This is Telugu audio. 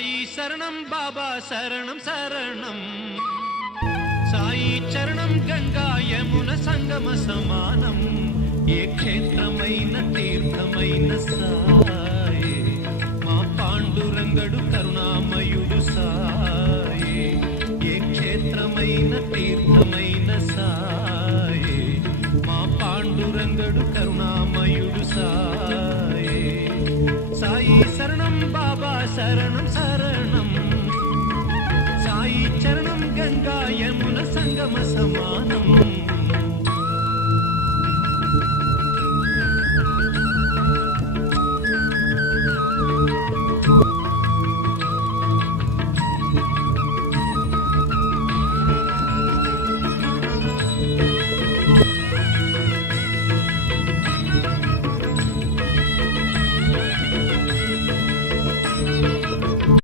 సాయి శరణం బాబా శరణం శరణం సాయి చరణం గంగా యమున సంగమ సమానం ఏ క్షేత్రమైన తీర్థమైన సాయే మా పాండురంగడు కరుణామయుడు సాయే ఏ క్షేత్రమైన తీర్థమైన సాయే మా పాండురంగడు కరుణామయుడు సాయే సాయి శరణం బాబా శరణం శరణం సాయి చరణం గంగా యమున సంగమ